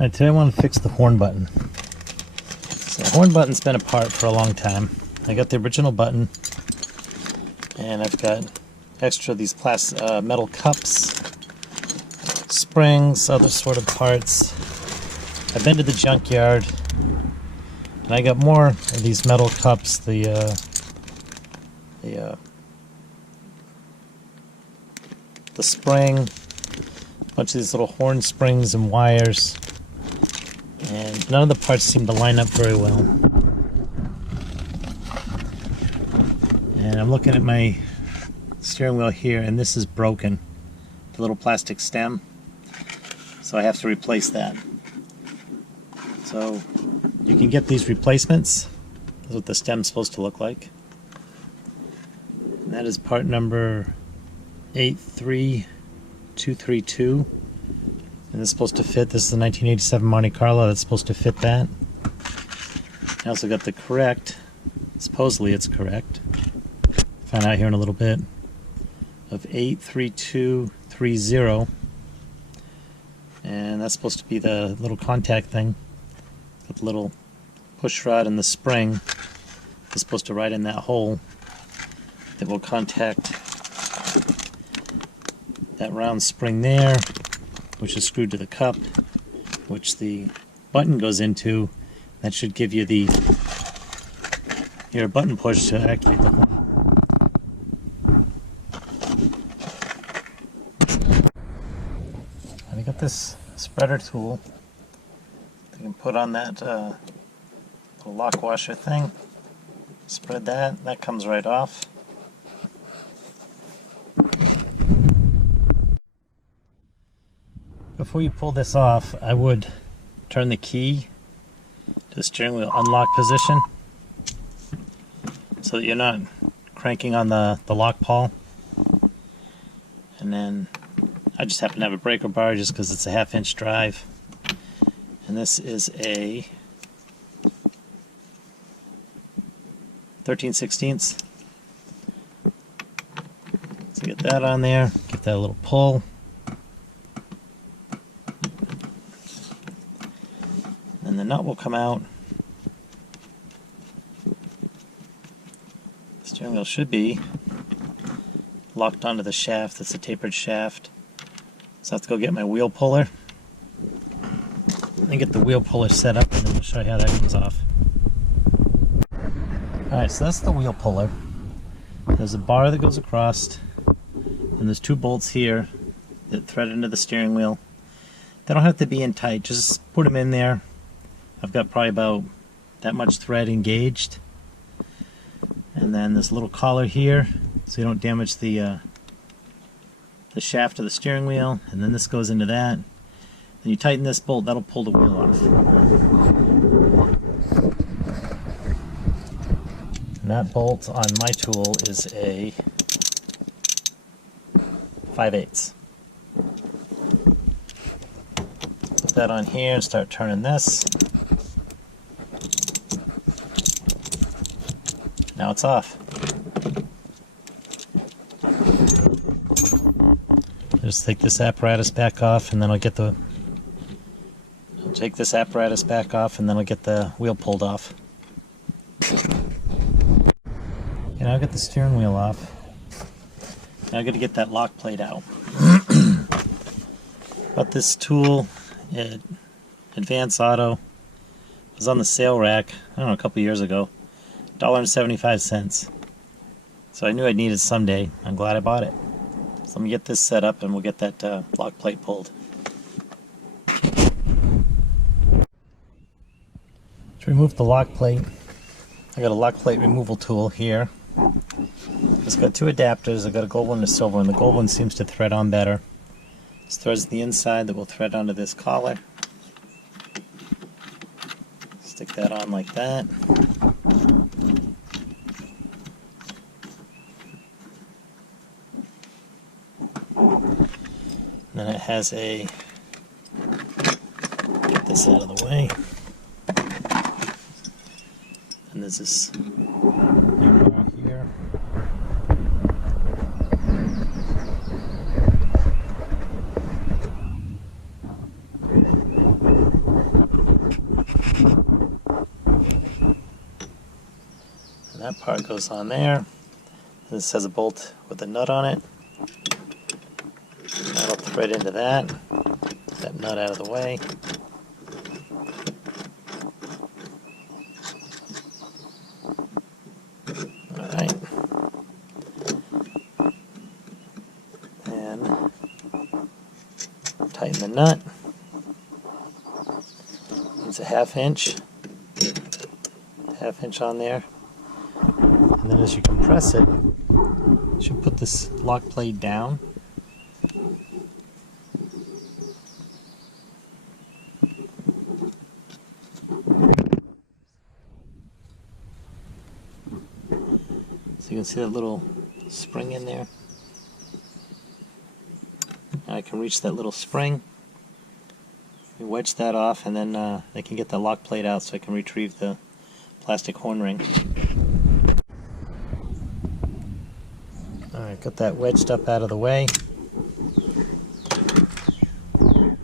Alright, today I want to fix the horn button. So the horn button's been apart for a long time. I got the original button, and I've got extra these metal cups, springs, other sort of parts. I've been to the junkyard, and I got more of these metal cups, the spring, a bunch of these little horn springs and wires. And none of the parts seem to line up very well. And I'm looking at my steering wheel here, and this is broken, the little plastic stem. So I have to replace that. So you can get these replacements. That's what the stem's supposed to look like. And that is part number 83232. And it's supposed to fit. This is the 1987 Monte Carlo. That's supposed to fit that. I also got the correct, supposedly it's correct, find out here in a little bit, of 83230. And that's supposed to be the little contact thing with the little push rod and the spring. It's supposed to ride in that hole that will contact that round spring there, which is screwed to the cup, which the button goes into. That should give you your button push to activate the horn. And I got this spreader tool that you can put on that little lock washer thing. Spread that comes right off. Before you pull this off, I would turn the key to the steering wheel unlock position so that you're not cranking on the lock pawl. And then I just happen to have a breaker bar just because it's a 1/2-inch drive. And this is a 13/16. So get that on there, give that a little pull. And the nut will come out. The steering wheel should be locked onto the shaft. It's a tapered shaft. So I have to go get my wheel puller and get the wheel puller set up, and then I'll show you how that comes off. Alright, so that's the wheel puller. There's a bar that goes across, and there's 2 bolts here that thread into the steering wheel. They don't have to be in tight, just put them in there. I've got probably about that much thread engaged. And then this little collar here, so you don't damage the shaft of the steering wheel. And then this goes into that. Then you tighten this bolt, that'll pull the wheel off. And that bolt on my tool is a 5/8. Put that on here and start turning this. Now it's off. Just take this apparatus back off, and then I'll take this apparatus back off, and then I'll get the wheel pulled off. And I'll get the steering wheel off. Now I've got to get that lock plate out. Bought this tool at Advance Auto. It was on the sale rack, I don't know, a couple years ago. $1.75. So I knew I'd need it someday. I'm glad I bought it. So let me get this set up and we'll get that lock plate pulled. To remove the lock plate, I got a lock plate removal tool here. It's got 2 adapters. I've got a gold one and a silver one. The gold one seems to thread on better. This threads the inside that will thread onto this collar. Stick that on like that. And then it has a, get this out of the way, and there's this bar here. That part goes on there. This has a bolt with a nut on it. That'll thread into that. Get that nut out of the way. Alright. And tighten the nut. It's a 1/2 inch. 1/2 inch on there. And then as you compress it, you should put this lock plate down. So you can see that little spring in there. Now I can reach that little spring. You wedge that off, and then I can get the lock plate out so I can retrieve the plastic horn ring. Alright, got that wedged up out of the way. I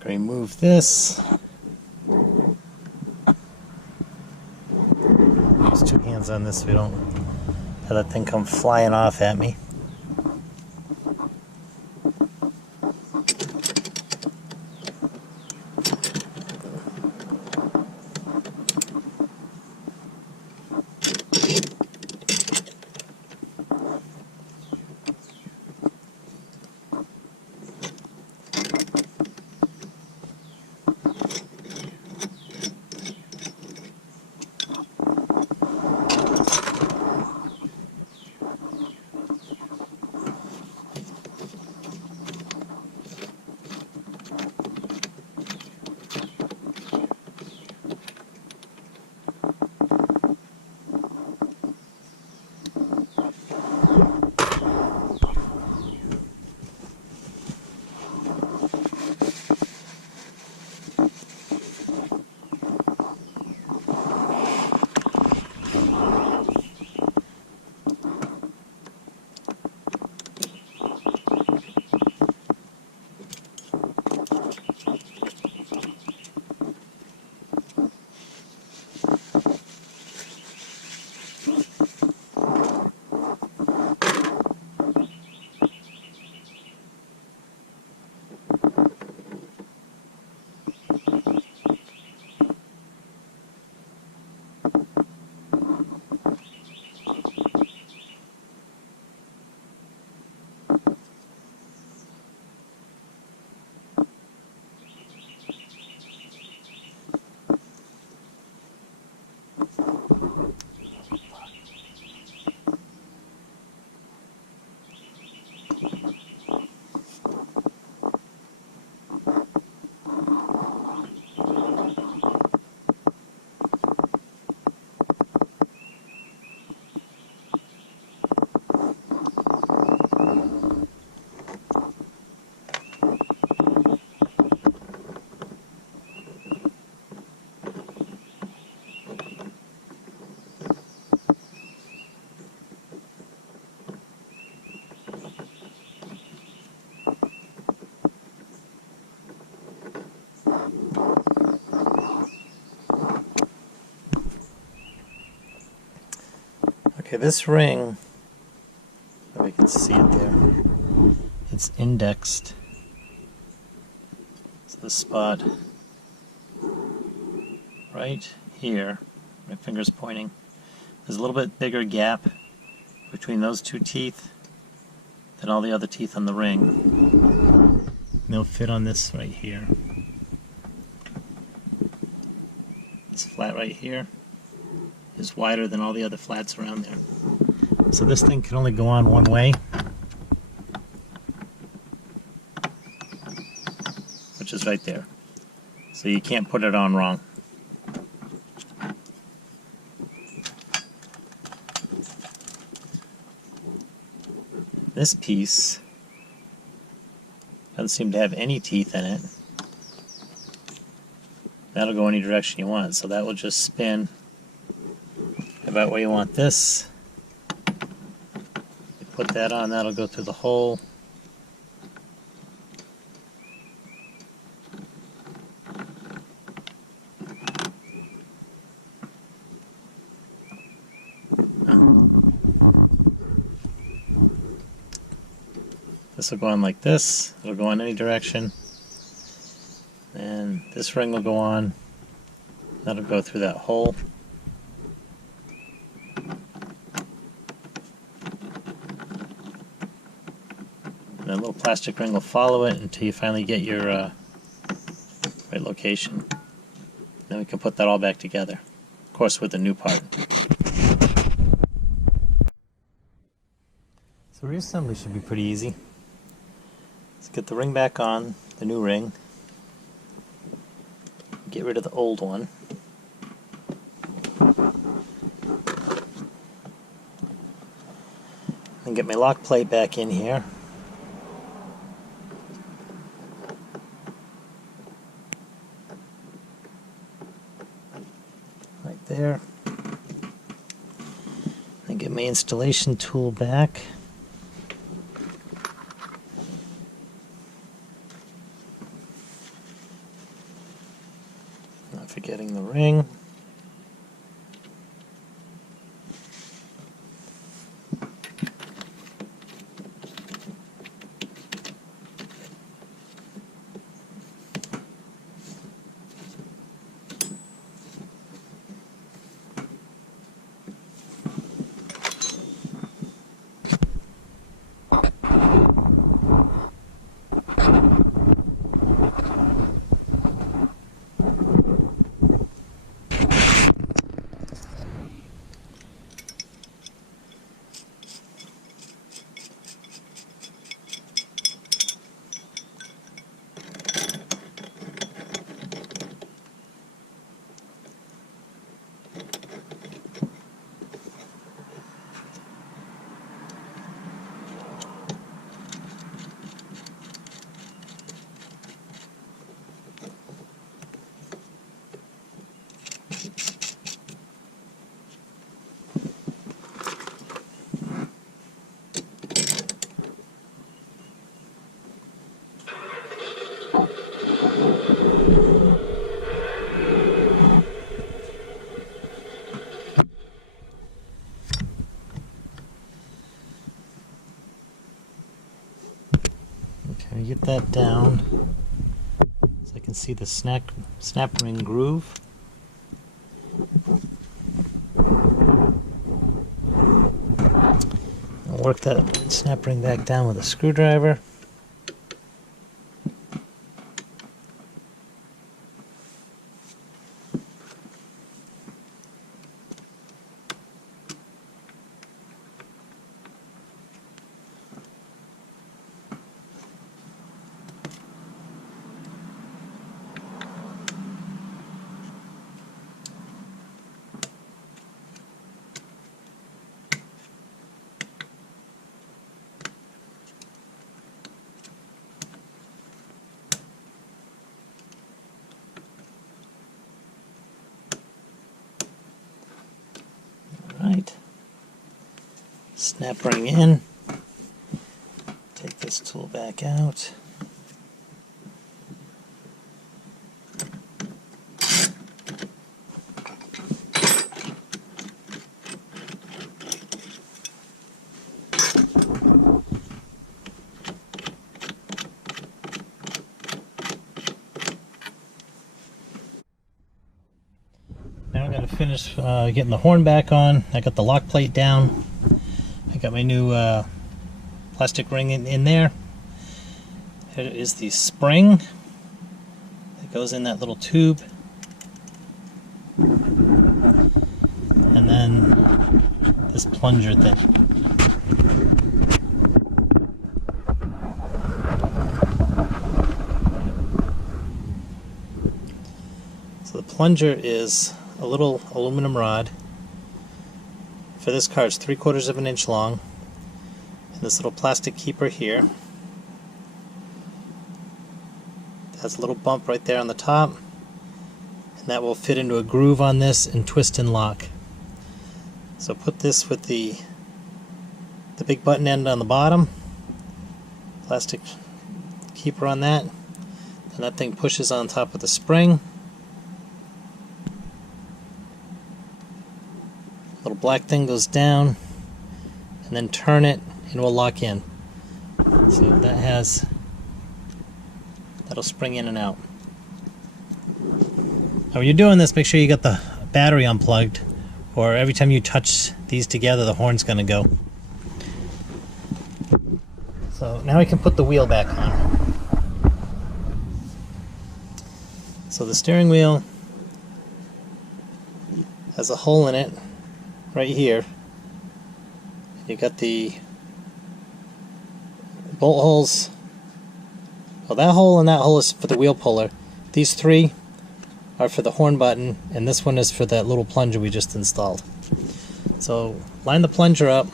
can remove this. Use 2 hands on this so we don't have that thing come flying off at me. Okay, this ring, if we can see it there, it's indexed. So the spot right here, my finger's pointing, there's a little bit bigger gap between those 2 teeth than all the other teeth on the ring. And they'll fit on this right here. This flat right here is wider than all the other flats around there. So this thing can only go on one way, which is right there. So you can't put it on wrong. This piece doesn't seem to have any teeth in it. That'll go any direction you want, so that will just spin about where you want this. You put that on, that'll go through the hole. This will go on like this. It'll go in any direction. And this ring will go on. That'll go through that hole. And that little plastic ring will follow it until you finally get your right location. Then we can put that all back together. Of course, with the new part. So reassembly should be pretty easy. Let's get the ring back on, the new ring. Get rid of the old one. And get my lock plate back in here. Right there. And get my installation tool back. Not forgetting the ring. Okay, get that down so I can see the snap ring groove. I'll work that snap ring back down with a screwdriver. Right. Snap ring in. Take this tool back out. Now I'm going to finish getting the horn back on. I got the lock plate down. I got my new plastic ring in there. Here is the spring that goes in that little tube. And then this plunger thing. So the plunger is a little aluminum rod. For this car it's 3/4 of an inch long, and this little plastic keeper here has a little bump right there on the top, and that will fit into a groove on this and twist and lock. So put this with the big button end on the bottom, plastic keeper on that, and that thing pushes on top of the spring. Little black thing goes down, and then turn it and it will lock in. So that'll spring in and out. Now when you're doing this, make sure you got the battery unplugged, or every time you touch these together, the horn's going to go. So now we can put the wheel back on. So the steering wheel has a hole in it right here. You got the bolt holes. Well, that hole and that hole is for the wheel puller. These three are for the horn button, and this one is for that little plunger we just installed. So line the plunger up.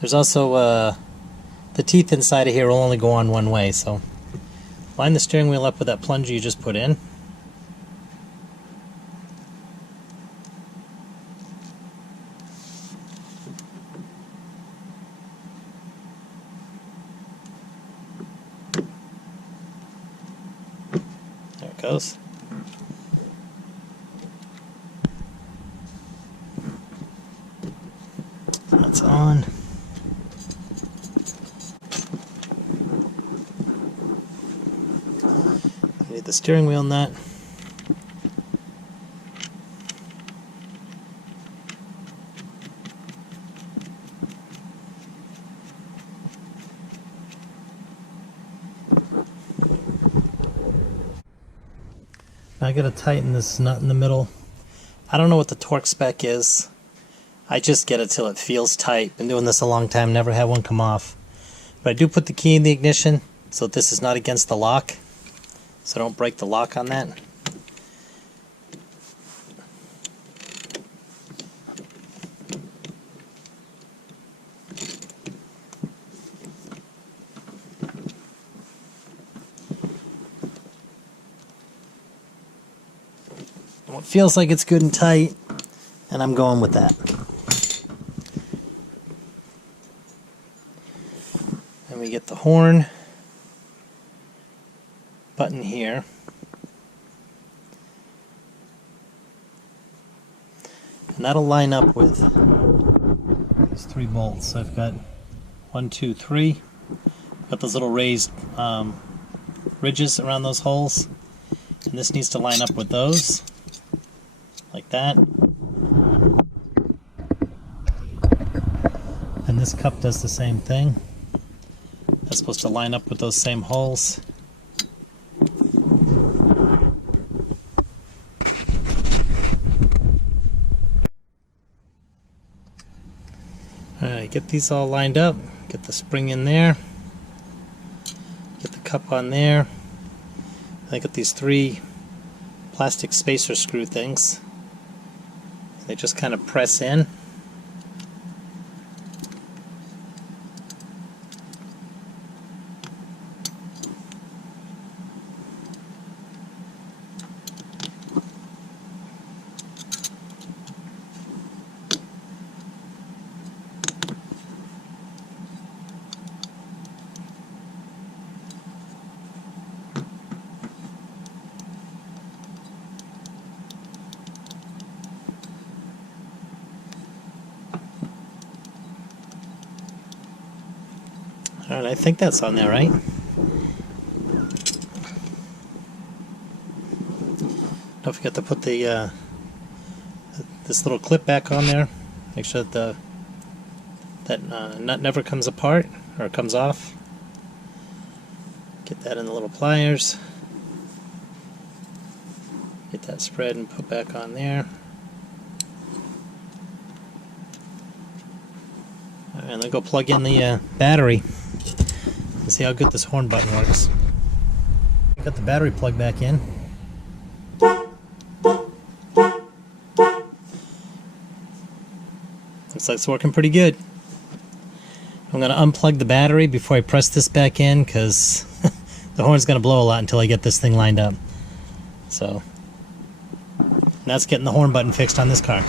There's also the teeth inside of here will only go on one way, so line the steering wheel up with that plunger you just put in. There it goes. That's on. You need the steering wheel nut. Now I gotta tighten this nut in the middle. I don't know what the torque spec is. I just get it till it feels tight. Been doing this a long time, never had one come off. But I do put the key in the ignition so this is not against the lock, so don't break the lock on that. Well, it feels like it's good and tight, and I'm going with that. And we get the horn button here. And that'll line up with these 3 bolts. So I've got 1, 2, 3. Got those little raised ridges around those holes. And this needs to line up with those, like that. And this cup does the same thing. That's supposed to line up with those same holes. Alright, get these all lined up. Get the spring in there. Get the cup on there. I got these 3 plastic spacer screw things. They just kind of press in. Alright, I think that's on there, right? Don't forget to put the this little clip back on there. Make sure that that nut never comes apart or comes off. Get that in the little pliers. Get that spread and put back on there. And then go plug in the battery and see how good this horn button works. Got the battery plugged back in. Looks like it's working pretty good. I'm going to unplug the battery before I press this back in, because the horn's going to blow a lot until I get this thing lined up. So that's getting the horn button fixed on this car.